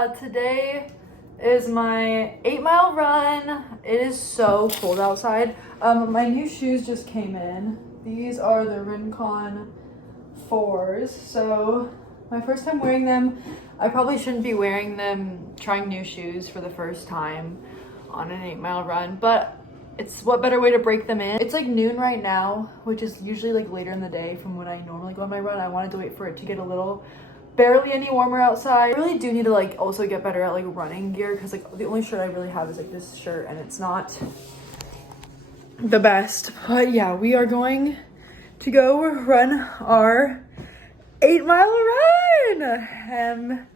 Today is my 8-mile run. It is so cold outside. My new shoes just came in. These are the Rincon 4s. So my first time wearing them. I probably shouldn't be wearing them, trying new shoes for the first time on an 8-mile run, but it's what better way to break them in. It's like noon right now, which is usually like later in the day from when I normally go on my run. I wanted to wait for it to get a little barely any warmer outside. I really do need to like also get better at like running gear, because like the only shirt I really have is like this shirt and it's not the best. But yeah, we are going to go run our 8-mile run,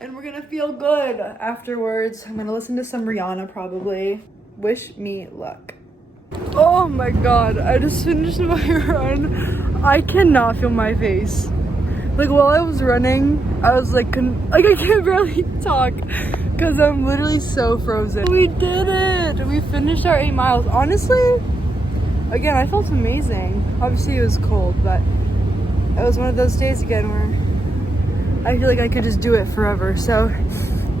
and we're gonna feel good afterwards. I'm gonna listen to some Rihanna probably. Wish me luck. Oh my god, I just finished my run. I cannot feel my face. Like while I was running, I was like I can't barely talk because I'm literally so frozen. We did it! We finished our 8 miles. Honestly, again, I felt amazing. Obviously it was cold, but it was one of those days again where I feel like I could just do it forever. So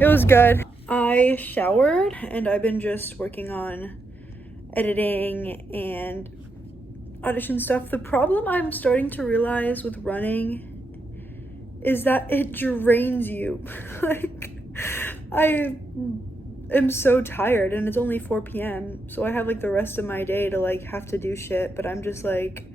it was good. I showered and I've been just working on editing and audition stuff. The problem I'm starting to realize with running is that it drains you. Like, I am so tired and it's only 4 p.m. So I have like the rest of my day to like have to do shit, but I'm just like,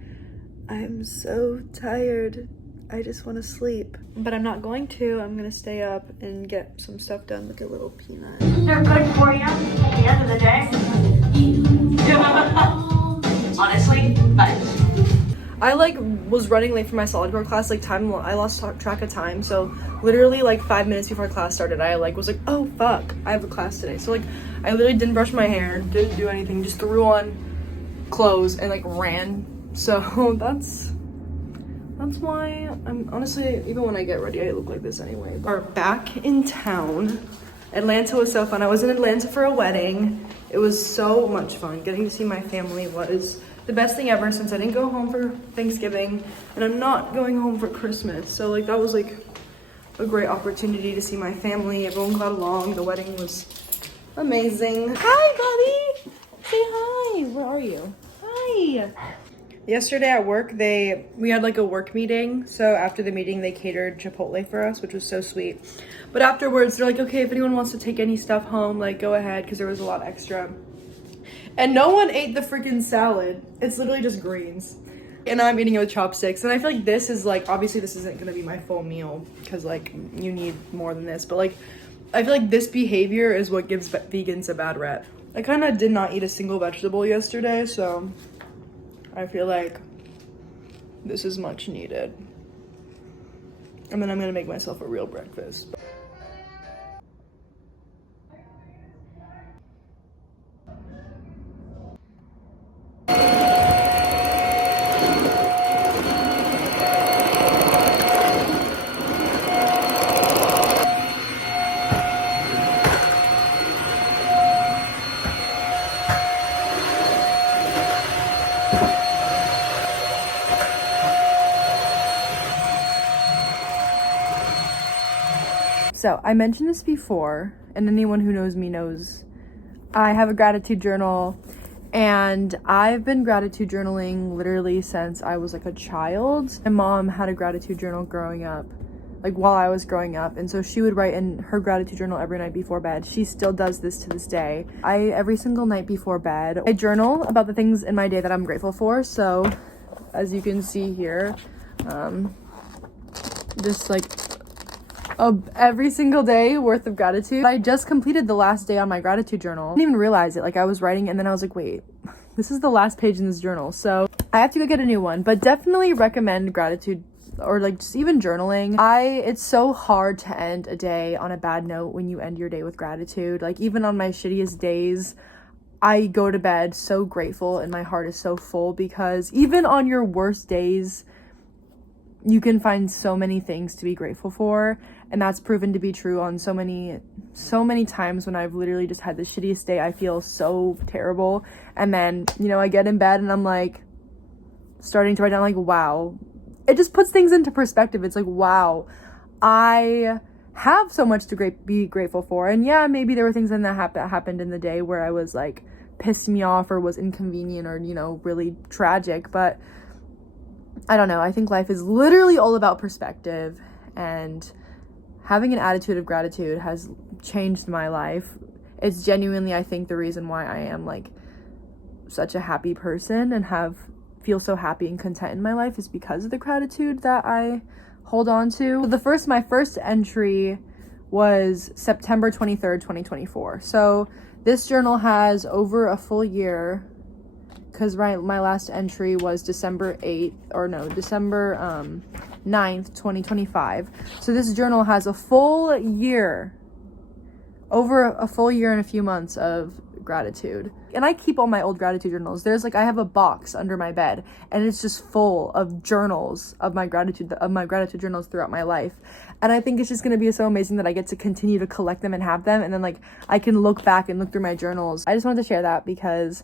I'm so tired. I just want to sleep. But I'm not going to. I'm gonna stay up and get some stuff done like a little peanut. They're good for you at the end of the day. Honestly, I like was running late for my solid core class. Like I lost track of time. So literally like 5 minutes before class started, I like was like, oh fuck, I have a class today. So like I literally didn't brush my hair, didn't do anything, just threw on clothes and like ran. So that's why I'm honestly, even when I get ready, I look like this anyway. We're back in town. Atlanta was so fun. I was in Atlanta for a wedding. It was so much fun. Getting to see my family was the best thing ever, since I didn't go home for Thanksgiving and I'm not going home for Christmas. So like that was like a great opportunity to see my family. Everyone got along. The wedding was amazing. Hi, buddy. Say hi. Where are you? Hi. Yesterday at work, we had like a work meeting. So after the meeting, they catered Chipotle for us, which was so sweet. But afterwards, they're like, okay, if anyone wants to take any stuff home, like go ahead, because there was a lot extra. And no one ate the freaking salad. It's literally just greens. And now I'm eating it with chopsticks. And I feel like this is like, obviously this isn't gonna be my full meal, because like you need more than this. But like, I feel like this behavior is what gives vegans a bad rep. I kind of did not eat a single vegetable yesterday, so I feel like this is much needed. And then I'm gonna make myself a real breakfast. So I mentioned this before, and anyone who knows me knows I have a gratitude journal, and I've been gratitude journaling literally since I was like a child. My mom had a gratitude journal growing up, like while I was growing up, and so she would write in her gratitude journal every night before bed. She still does this to this day. Every single night before bed, I journal about the things in my day that I'm grateful for. So as you can see here, just like every single day worth of gratitude. I just completed the last day on my gratitude journal. I didn't even realize it. Like I was writing and then I was like, wait, this is the last page in this journal. So I have to go get a new one, but definitely recommend gratitude, or like just even journaling. It's so hard to end a day on a bad note when you end your day with gratitude. Like even on my shittiest days, I go to bed so grateful and my heart is so full, because even on your worst days, you can find so many things to be grateful for. And that's proven to be true on so many times when I've literally just had the shittiest day. I feel so terrible. And then, you know, I get in bed and I'm like starting to write down like, wow. It just puts things into perspective. It's like, wow, I have so much to be grateful for. And yeah, maybe there were things that happened in the day where I was like pissed me off or was inconvenient or, you know, really tragic. But I don't know. I think life is literally all about perspective, and having an attitude of gratitude has changed my life. It's genuinely, I think, the reason why I am like such a happy person and feel so happy and content in my life is because of the gratitude that I hold on to. My first entry was September 23rd, 2024. So this journal has over a full year, because my last entry was December 9th, 2025. So this journal has a full year, over a full year and a few months of gratitude. And I keep all my old gratitude journals. I have a box under my bed, and it's just full of journals of my gratitude journals throughout my life. And I think it's just going to be so amazing that I get to continue to collect them and have them, and then like I can look back and look through my journals. I just wanted to share that because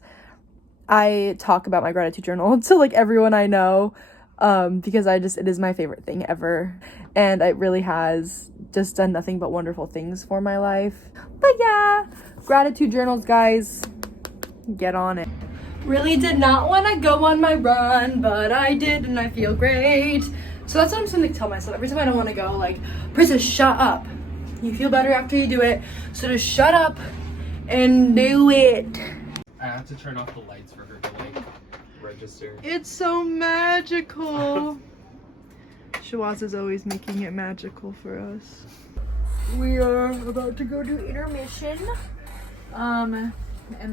I talk about my gratitude journal to like everyone I know, because it is my favorite thing ever, and it really has just done nothing but wonderful things for my life. But yeah, gratitude journals, guys, get on it. Really did not want to go on my run, but I did, and I feel great. So that's what I'm just gonna tell myself every time I don't want to go, like, Princess, shut up. You feel better after you do it, so just shut up and do it. I have to turn off the lights for her to like register. It's so magical. Shawaz is always making it magical for us. We are about to go do intermission. And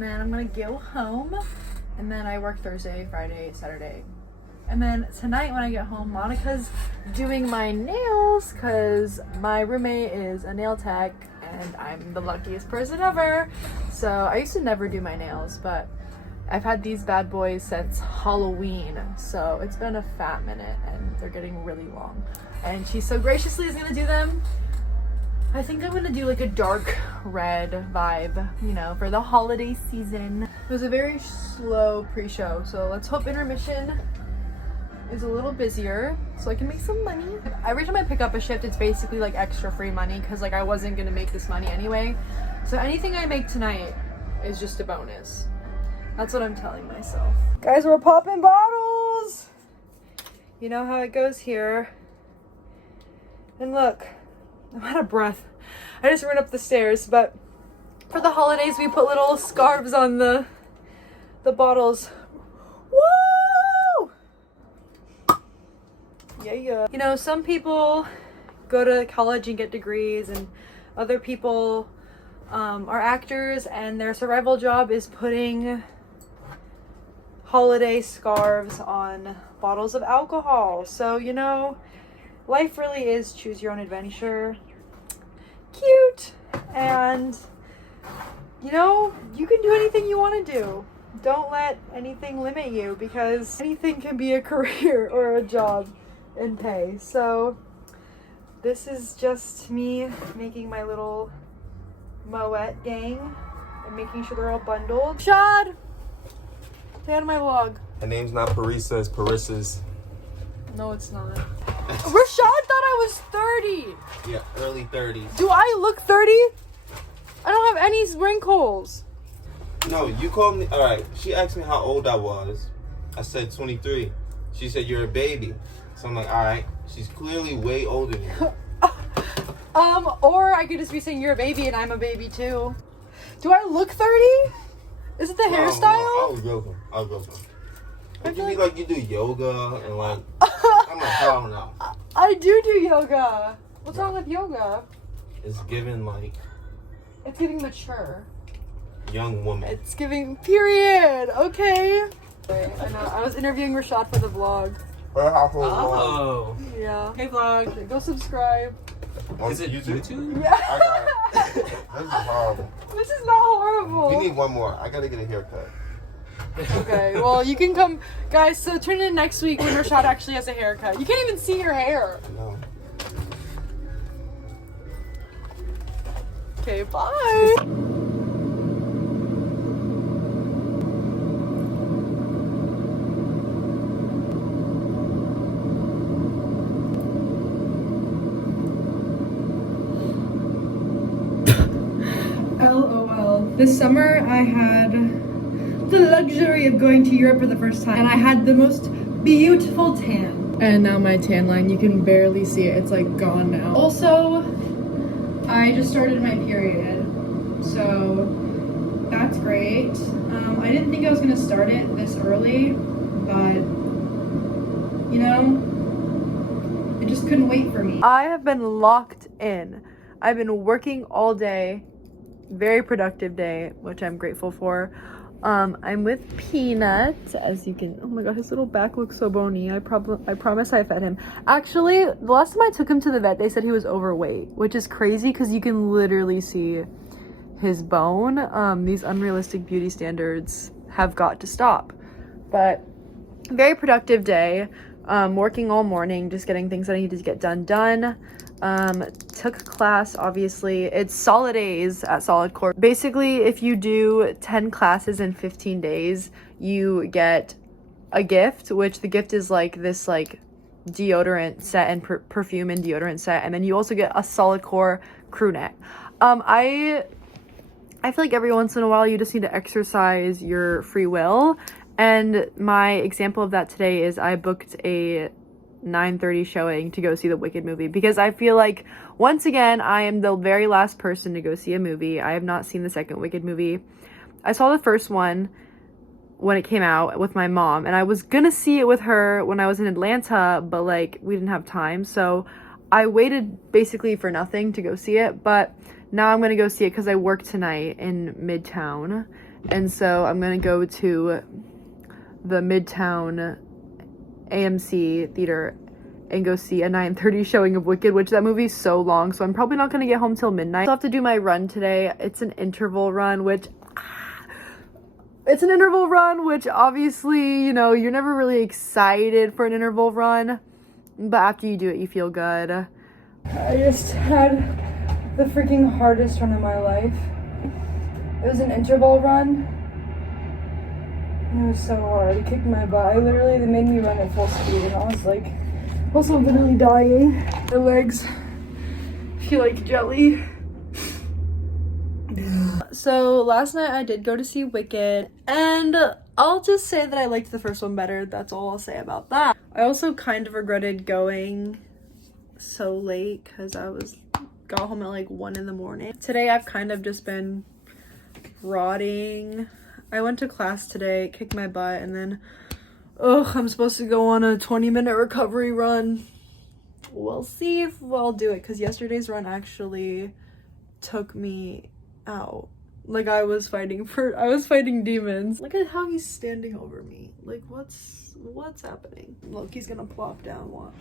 then I'm gonna go home. And then I work Thursday, Friday, Saturday. And then tonight when I get home, Monica's doing my nails because my roommate is a nail tech and I'm the luckiest person ever. So I used to never do my nails, but I've had these bad boys since Halloween. So it's been a fat minute and they're getting really long. And she so graciously is gonna do them. I think I'm gonna do like a dark red vibe, you know, for the holiday season. It was a very slow pre-show, so let's hope intermission is a little busier so I can make some money. Every time I pick up a shift, it's basically like extra free money because like I wasn't gonna make this money anyway. So anything I make tonight is just a bonus. That's what I'm telling myself. Guys, we're popping bottles! You know how it goes here. And look, I'm out of breath. I just ran up the stairs, but for the holidays we put little scarves on the bottles. Woo! Yeah. You know, some people go to college and get degrees, and other people are actors and their survival job is putting holiday scarves on bottles of alcohol. So, you know, life really is choose your own adventure. Cute. And, you know, you can do anything you want to do. Don't let anything limit you because anything can be a career or a job and pay. So this is just me making my little Moet gang and making sure they're all bundled. Shad! Stay on my vlog. Her name's not Parisa, it's Parissa's. No, it's not. Rashad thought I was 30. Yeah, early 30s. Do I look 30? I don't have any wrinkles. No, you called me. Alright, she asked me how old I was. I said 23. She said, you're a baby. So I'm like, alright, she's clearly way older than you. Or I could just be saying you're a baby and I'm a baby too. Do I look 30? Is it the hairstyle? No, I was joking. Like, you like you do yoga and like, I'm like, I don't know. I do yoga. What's wrong with yoga? It's giving like It's giving mature. young woman. It's giving period. Okay. I know. I was interviewing Rashad for the vlog. Her household Oh. Yeah. Hey vlog. Go subscribe. on Is it YouTube? Yeah. I got it. This is horrible. This is not horrible. We need one more. I gotta get a haircut. Okay, well, you can come. Guys, so tune in next week when Rashad actually has a haircut. You can't even see your hair. No. Okay, bye. This summer I had the luxury of going to Europe for the first time, and I had the most beautiful tan. And now my tan line, you can barely see it. It's like gone now. Also, I just started my period, so that's great. I didn't think I was gonna start it this early, but you know, it just couldn't wait for me. I have been locked in. I've been working all day. Very productive day, which I'm grateful for. I'm with Peanut, as you can. Oh my god, his little back looks so bony. I promise I fed him. Actually, the last time I took him to the vet, they said he was overweight, which is crazy because you can literally see his bone. These unrealistic beauty standards have got to stop. But very productive day. Working all morning, just getting things that I needed to get done. Took class, obviously. It's Solidays at Solid Core. Basically, if you do 10 classes in 15 days, you get a gift, which the gift is like this like deodorant set and perfume and deodorant set, and then you also get a Solid Core crew neck. I feel like every once in a while you just need to exercise your free will, and my example of that today is I booked a 9:30 showing to go see the Wicked movie, because I feel like once again I am the very last person to go see a movie. I have not seen the second Wicked movie. I saw the first one when it came out with my mom, and I was gonna see it with her when I was in Atlanta, but like we didn't have time, so I waited basically for nothing to go see it. But now I'm gonna go see it because I work tonight in Midtown, and so I'm gonna go to the Midtown AMC theater and go see a 9:30 showing of Wicked, which that movie's so long, so I'm probably not gonna get home till midnight. I have to do my run today. It's an interval run, which obviously, you know, you're never really excited for an interval run, but after you do it, you feel good. I just had the freaking hardest run of my life. It was an interval run. It was so hard. It kicked my butt. They made me run at full speed, and I was like, also literally dying. My legs feel like jelly. So last night I did go to see Wicked, and I'll just say that I liked the first one better. That's all I'll say about that. I also kind of regretted going so late because got home at like 1 in the morning. Today I've kind of just been rotting. I went to class today, kicked my butt, and then, I'm supposed to go on a 20-minute recovery run. We'll see if I'll do it, because yesterday's run actually took me out. Like, I was fighting demons. Look at how he's standing over me. Like, what's happening? Look, he's gonna plop down, watch.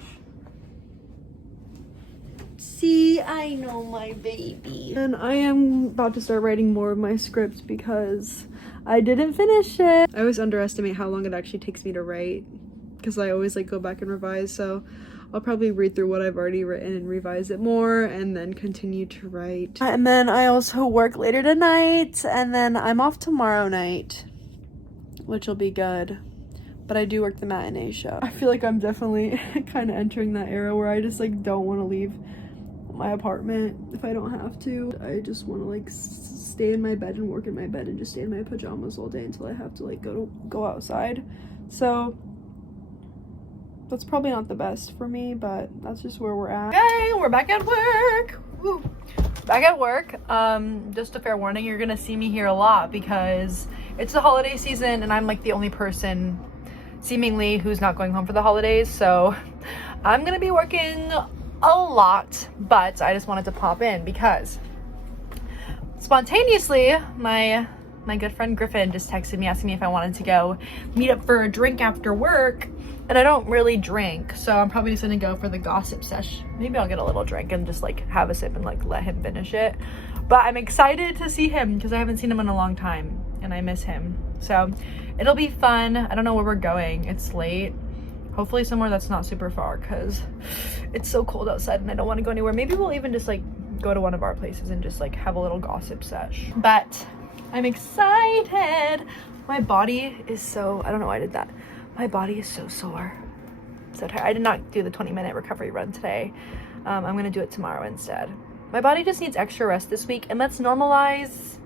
See, I know my baby. And I am about to start writing more of my script because I didn't finish it. I always underestimate how long it actually takes me to write, because I always like go back and revise, so I'll probably read through what I've already written and revise it more and then continue to write. And then I also work later tonight, and then I'm off tomorrow night, which will be good. But I do work the matinee show. I feel like I'm definitely kind of entering that era where I just like don't want to leave my apartment if I don't have to. I just want to like stay in my bed and work in my bed and just stay in my pajamas all day until I have to like go outside. So that's probably not the best for me, but that's just where we're at. Okay, we're back at work. Woo. Back at work. Just a fair warning, you're gonna see me here a lot because it's the holiday season and I'm like the only person seemingly who's not going home for the holidays, so I'm gonna be working a lot, but I just wanted to pop in because spontaneously my good friend Griffin just texted me asking me if I wanted to go meet up for a drink after work, and I don't really drink, so I'm probably just gonna go for the gossip sesh. Maybe I'll get a little drink and just like have a sip and like let him finish it, but I'm excited to see him because I haven't seen him in a long time and I miss him, so it'll be fun. I don't know where we're going. It's late. Hopefully somewhere that's not super far because it's so cold outside and I don't want to go anywhere. Maybe we'll even just like go to one of our places and just like have a little gossip sesh. But I'm excited. My body is so, I don't know why I did that. My body is so sore. So tired. I did not do the 20-minute recovery run today. I'm gonna do it tomorrow instead. My body just needs extra rest this week, and let's normalize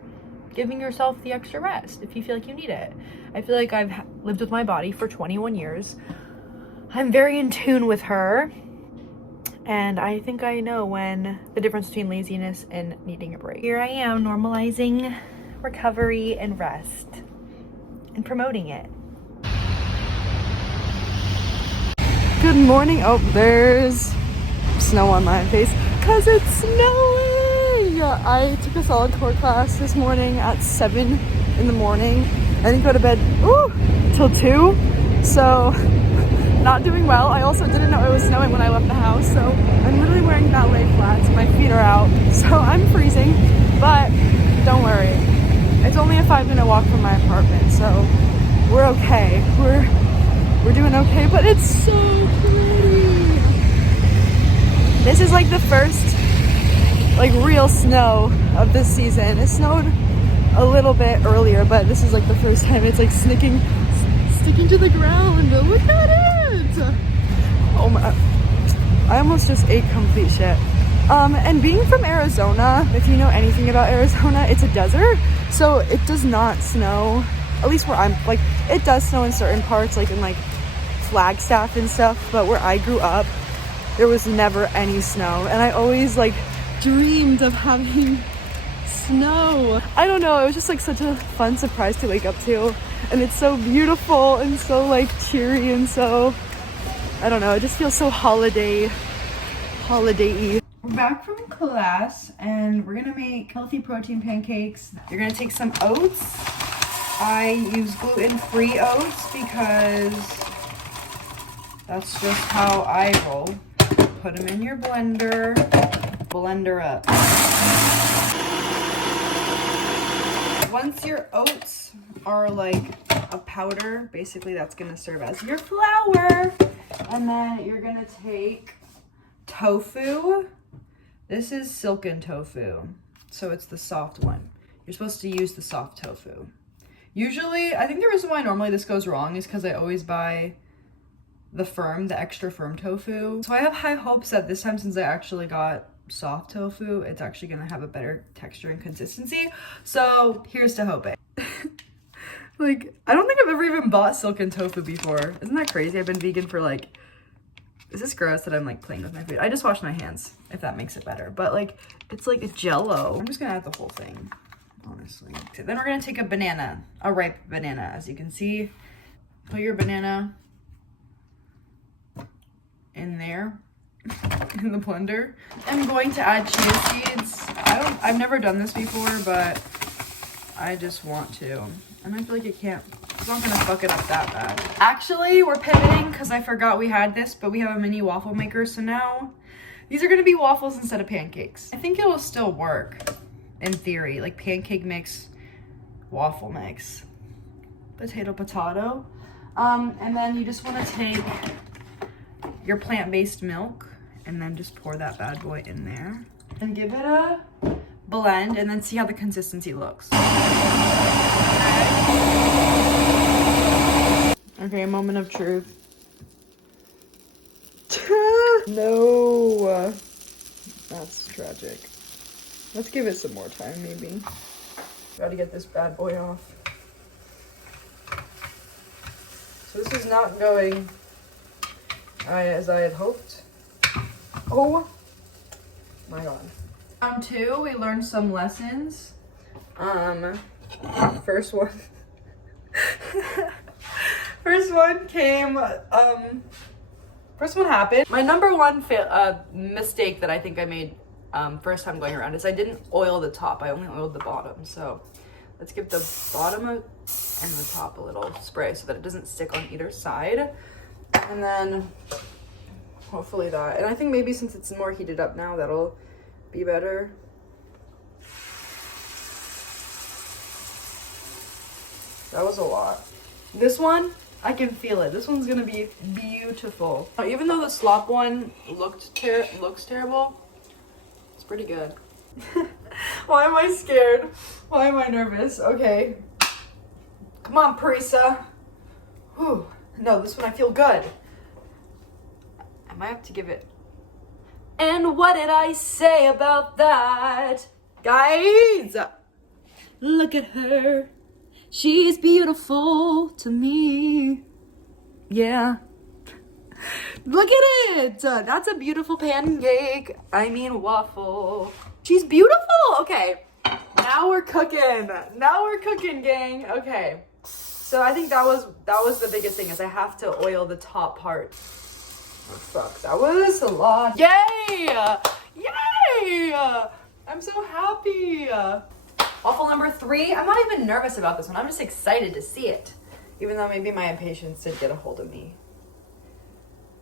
giving yourself the extra rest if you feel like you need it. I feel like I've lived with my body for 21 years. I'm very in tune with her, and I think I know when the difference between laziness and needing a break. Here I am normalizing recovery and rest and promoting it. Good morning. Oh, there's snow on my face because it's snowing. I took a solid core class this morning at 7 in the morning. I didn't go to bed till 2, so not doing well. I also didn't know it was snowing when I left the house, so I'm literally wearing ballet flats. My feet are out, so I'm freezing, but don't worry. It's only a 5-minute walk from my apartment, so we're okay. We're doing okay, but it's so pretty. This is like the first real snow of this season. It snowed a little bit earlier, but this is like the first time it's like sticking to the ground. Look at it. Oh my, I almost just ate complete shit. And being from Arizona, if you know anything about Arizona, it's a desert, so it does not snow, at least where I'm, like, it does snow in certain parts, like in like Flagstaff and stuff, but where I grew up, there was never any snow, and I always like dreamed of having snow. I don't know, it was just like such a fun surprise to wake up to, and it's so beautiful and so like cheery, and so I don't know, it just feels so holiday-y. We're back from class and we're gonna make healthy protein pancakes. You're gonna take some oats. I use gluten-free oats because that's just how I roll. Put them in your blender, blend her up. Once your oats are like a powder, basically that's gonna serve as your flour. And then you're gonna take tofu. This is silken tofu, so it's the soft one. You're supposed to use the soft tofu. Usually, I think the reason why normally this goes wrong is because I always buy the extra firm tofu. So I have high hopes that this time, since I actually got soft tofu, it's actually gonna have a better texture and consistency. So here's to hoping. Like, I don't think I've ever even bought silken tofu before. Isn't that crazy? I've been vegan for like, is this gross that I'm like playing with my food? I just washed my hands, if that makes it better. But like, it's like a jello. I'm just gonna add the whole thing, honestly. Then we're gonna take a banana, a ripe banana, as you can see. Put your banana in there, in the blender. I'm going to add chia seeds. I've never done this before, but I just want to. And I feel like it's not gonna fuck it up that bad. Actually, we're pivoting because I forgot we had this, but we have a mini waffle maker, so now these are gonna be waffles instead of pancakes. I think it will still work in theory, like pancake mix, waffle mix, potato. And then you just wanna take your plant-based milk and then just pour that bad boy in there and give it a blend and then see how the consistency looks. Okay, moment of truth. No, that's tragic. Let's give it some more time, maybe. Gotta get this bad boy off. So this is not going as I had hoped. Oh my god. Round 2, we learned some lessons. First one. First one happened. My number one mistake that I think I made first time going around is I didn't oil the top. I only oiled the bottom. So let's give the bottom and the top a little spray so that it doesn't stick on either side. And then hopefully that. And I think maybe since it's more heated up now, that'll be better. That was a lot. This one, I can feel it. This one's gonna be beautiful. Even though the slop one looks terrible, it's pretty good. Why am I scared? Why am I nervous? Okay. Come on, Parisa. Whew. No, this one I feel good. I might have to give it. And what did I say about that? Guys! Look at her. She's beautiful to me. Yeah. Look at it. That's a beautiful pancake. I mean waffle. She's beautiful. Okay. Now we're cooking. Now we're cooking, gang. Okay. So I think that was the biggest thing is I have to oil the top part. Oh fuck, that was a lot. Yay! Yay! I'm so happy. Waffle number 3. I'm not even nervous about this one. I'm just excited to see it. Even though maybe my impatience did get a hold of me.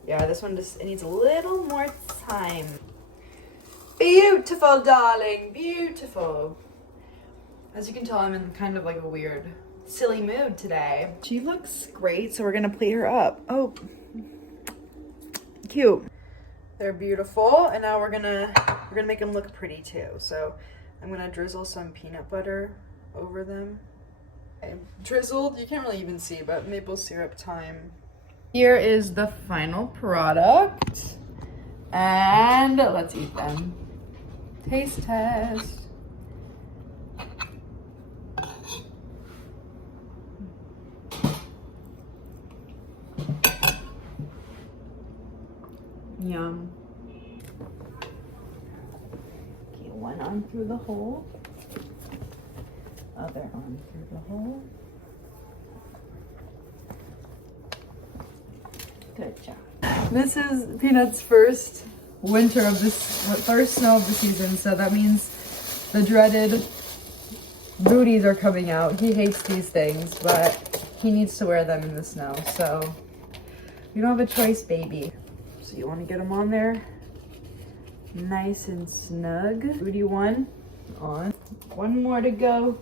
Yeah, this one it needs a little more time. Beautiful, darling. Beautiful. As you can tell, I'm in kind of like a weird, silly mood today. She looks great, so we're gonna plate her up. Oh, cute. They're beautiful, and now we're gonna make them look pretty too. So I'm gonna drizzle some peanut butter over them. Okay. Drizzled, you can't really even see, but maple syrup time. Here is the final product, and let's eat them. Taste test. Yum. Okay, one on through the hole. Other on through the hole. Good job. This is Peanut's first first snow of the season, so that means the dreaded booties are coming out. He hates these things, but he needs to wear them in the snow, so you don't have a choice, baby. So you want to get them on there nice and snug. Booty 1 on. One more to go.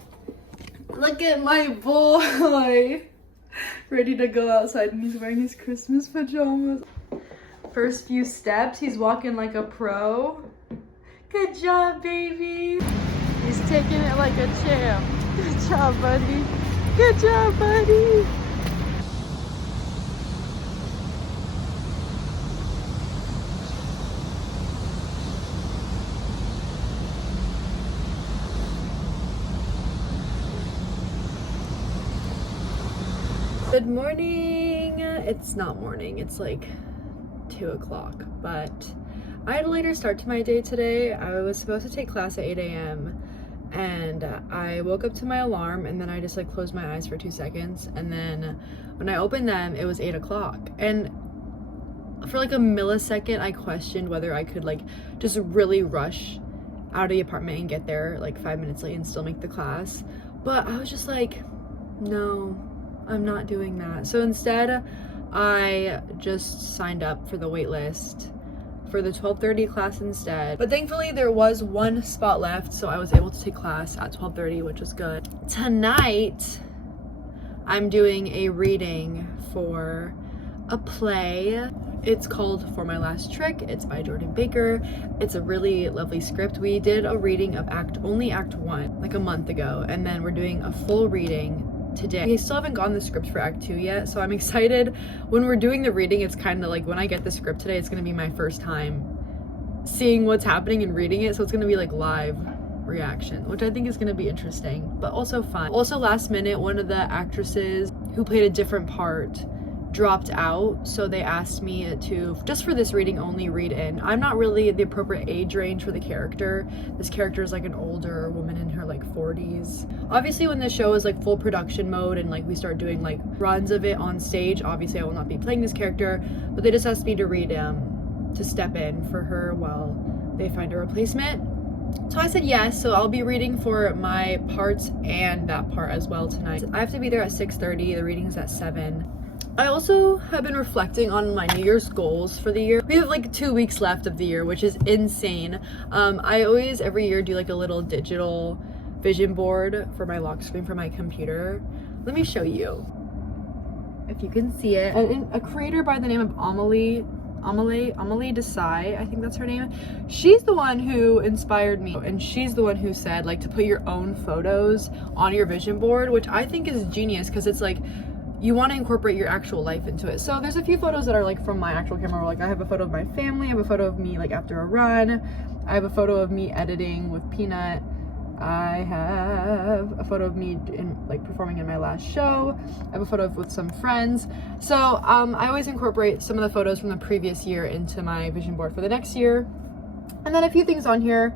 Look at my boy. Ready to go outside, and he's wearing his Christmas pajamas. First few steps, he's walking like a pro. Good job, baby. He's taking it like a champ. Good job, buddy. Good job, buddy. Good morning. It's not morning, it's like 2 o'clock, but I had a later start to my day today. I was supposed to take class at 8 a.m. and I woke up to my alarm, and then I just like closed my eyes for 2 seconds, and then when I opened them it was 8 o'clock, and for like a millisecond I questioned whether I could like just really rush out of the apartment and get there like 5 minutes late and still make the class, but I was just like, no, I'm not doing that. So instead, I just signed up for the wait list for the 12:30 class instead. But thankfully there was one spot left, so I was able to take class at 12:30, which was good. Tonight, I'm doing a reading for a play. It's called For My Last Trick. It's by Jordan Baker. It's a really lovely script. We did a reading of only act 1 like a month ago, and then we're doing a full reading today. I still haven't gotten the script for act 2 yet, so I'm excited. When we're doing the reading, it's kind of like when I get the script today, it's going to be my first time seeing what's happening and reading it, so it's going to be like live reaction, which I think is going to be interesting but also fun. Also, last minute, one of the actresses who played a different part dropped out, so they asked me to, just for this reading, only read in. I'm not really the appropriate age range for the character. This character is like an older woman in her like 40s. Obviously when the show is like full production mode and like we start doing like runs of it on stage, obviously I will not be playing this character, but they just asked me to read to step in for her while they find a replacement. So I said yes, so I'll be reading for my parts and that part as well tonight. I have to be there at 6:30, the reading's at 7. I also have been reflecting on my New Year's goals for the year. We have like 2 weeks left of the year, which is insane. I always, every year, do like a little digital vision board for my lock screen for my computer. Let me show you, if you can see it. A creator by the name of Amelie Desai, I think that's her name. She's the one who inspired me, and she's the one who said like to put your own photos on your vision board, which I think is genius because it's like, you want to incorporate your actual life into it. So there's a few photos that are like from my actual camera. Like I have a photo of my family, I have a photo of me like after a run, I have a photo of me editing with Peanut, I have a photo of me performing in my last show. I have a photo with some friends. So I always incorporate some of the photos from the previous year into my vision board for the next year. And then a few things on here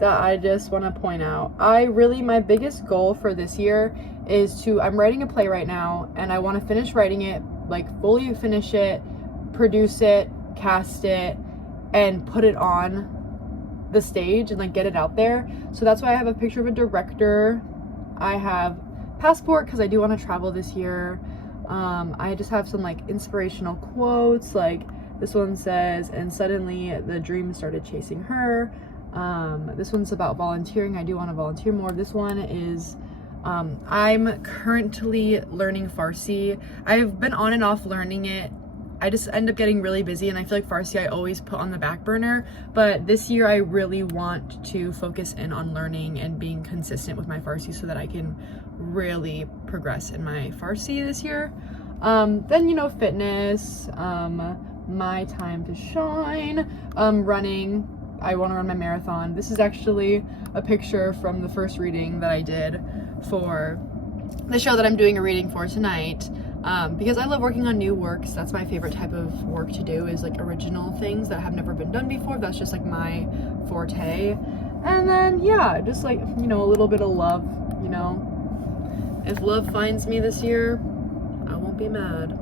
that I just want to point out. My biggest goal for this year is I'm writing a play right now, and I want to finish writing it, like fully finish it, produce it, cast it, and put it on the stage and like get it out there. So that's why I have a picture of a director. I have passport because I do want to travel this year. I just have some like inspirational quotes, like this one says, "And suddenly the dream started chasing her." This one's about volunteering. I do want to volunteer more. This one is I'm currently learning Farsi. I've been on and off learning it. I just end up getting really busy, and I feel like Farsi I always put on the back burner. But this year I really want to focus in on learning and being consistent with my Farsi so that I can really progress in my Farsi this year. Then, you know, fitness, my time to shine, running. I want to run my marathon. This is actually a picture from the first reading that I did for the show that I'm doing a reading for tonight. Because I love working on new works. That's my favorite type of work to do, is like original things that have never been done before. That's just like my forte. And then, yeah, just like, you know, a little bit of love, you know. If love finds me this year, I won't be mad.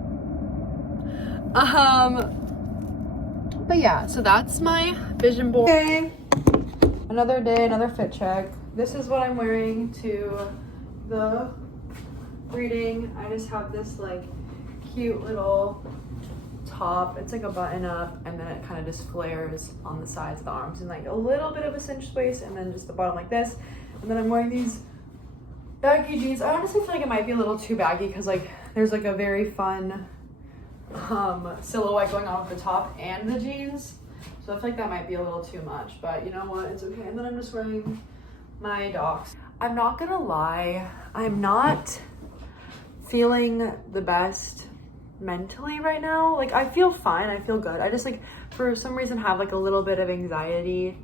But yeah, so that's my vision board. Okay, another day, another fit check. This is what I'm wearing to the reading. I just have this like cute little top. It's like a button up, and then it kind of just flares on the sides of the arms and like a little bit of a cinched waist, and then just the bottom like this. And then I'm wearing these baggy jeans. I honestly feel like it might be a little too baggy because like there's like a very fun silhouette going on with the top and the jeans, so I feel like that might be a little too much, but you know what, it's okay. And then I'm just wearing my docs. I'm not gonna lie, I'm not feeling the best mentally right now. Like I feel fine, I feel good. I just like for some reason have like a little bit of anxiety,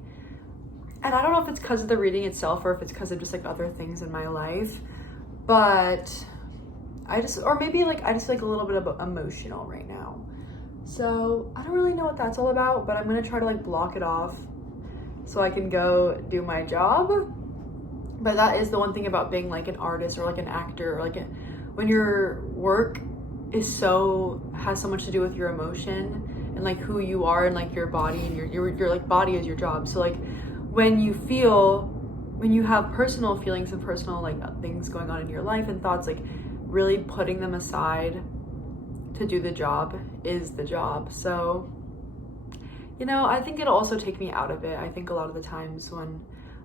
and I don't know if it's because of the reading itself or if it's because of just like other things in my life, but I just feel like a little bit of emotional right now. So I don't really know what that's all about, but I'm gonna try to like block it off so I can go do my job. But that is the one thing about being like an artist or like an actor, or like when your work has so much to do with your emotion and like who you are and like your body, and your like body is your job. So like when you have personal feelings and personal like things going on in your life and thoughts, like really putting them aside to do the job is the job. So, you know, I think it'll also take me out of it. I think a lot of the times when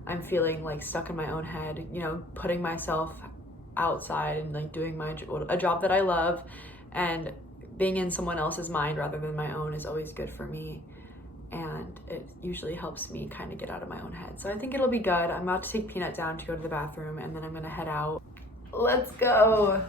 I'm feeling like stuck in my own head, you know, putting myself outside and like doing a job that I love and being in someone else's mind rather than my own is always good for me. And it usually helps me kind of get out of my own head. So I think it'll be good. I'm about to take Peanut down to go to the bathroom, and then I'm gonna head out. Let's go.